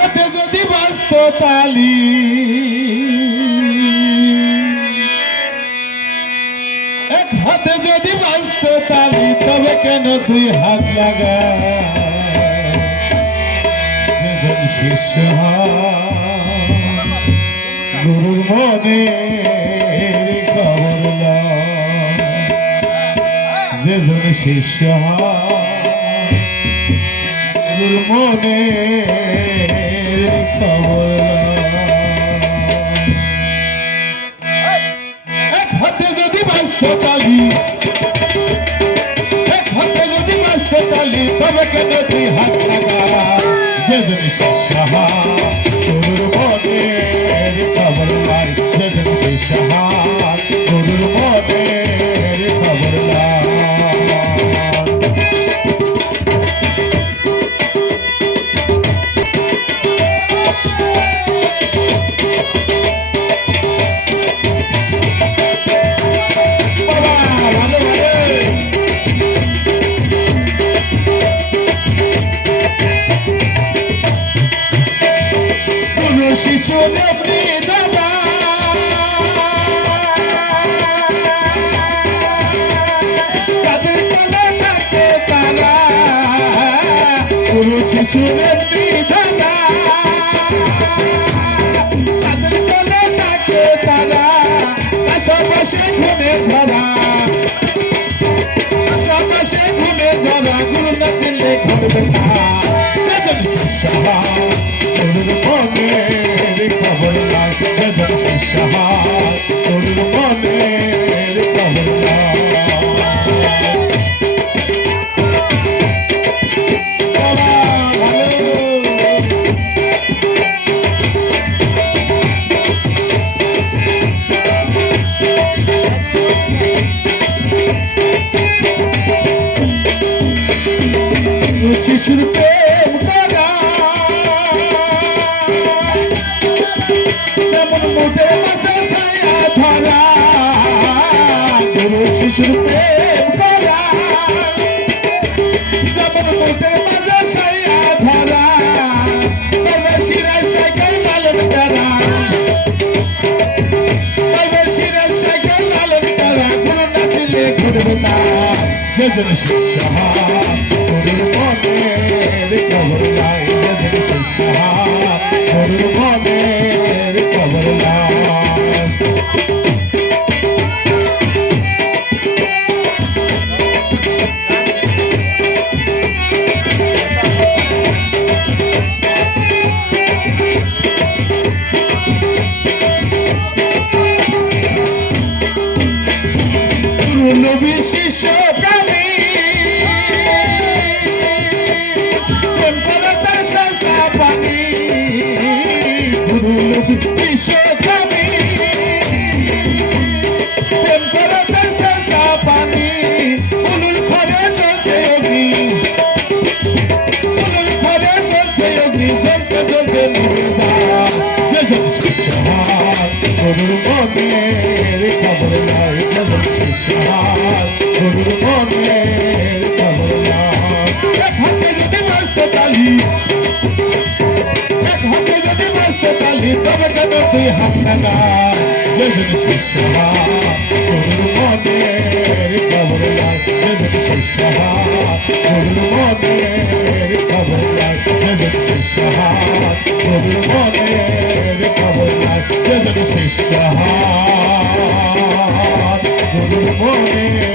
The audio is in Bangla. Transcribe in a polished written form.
হাতে যদি বাজত তালি এক হাতে যদি বাজত তালি তবে কেন দুই হাত লাগা সেজন শিষ্য গুরুর মনে খবর যেজন শিষ্য গুরুর মনে খবর এক হাতে যদি বাজত তালি এক হাতে যদি বাজত তালি তবে কেন দুই হাত লাগা যেজন শিষ্য গুরুর মনে খবর লাই যেজন শিষ্য গুরুর মনে খবর লাই শিশু দেবী দাদা যাদের কোলে থাকে তারা গুরু শিশু দেবী দাদা যাদের কোলে থাকে তারা পাশাপাশি ঘুরে ধরা পাশাপাশি ঘুরে ধরা গুরু না চিনলে ঘুরবে না যেজন শিষ্য গুরুর মনে খবর লাই যেজন শিষ্য গুরুর মনে খবর লাই শিশুর প্রেম করা যেমন মুদের মাঝে ছায়া ধরা গুরু শিশুর প্রেম করা যেমন মুদের মাঝে ছায়া ধরা তবে শিরায় সাইকেল লালন করা তবে শিরায় সাইকেল লালন করা গুরু না দিলে ঘুরবে না যেজন শিষ্য গুরুর মনে খবর লাই যেজন শিষ্য গুরুর মনে খবর লাই গুরু নবী শিষ্য কামি প্রেম করে তার সাসা পানি গুরু নবী শিষ্য কামি প্রেম করে তার সাসা পানি উলুল খরে চলছে অগ্নি উলুল খরে চলছে অগ্নি জ্বলতে জ্বলতে নিভে যায় যেজন শিষ্য গুরুর মনে খবর লাই যেজন শিষ্য গুরুর মনে খবর লাই এক হাতে যদি বাজত তালি এক হাতে যদি বাজত তালি তবে কেন দুই হাত লাগা যেজন শিষ্য গুরুর মনে খবর লাই যেজন শিষ্য গুরুর মনে খবর লাই যেজন শিষ্য গুরুর মনে খবর লাই যেজন শিষ্য গুরুর মনে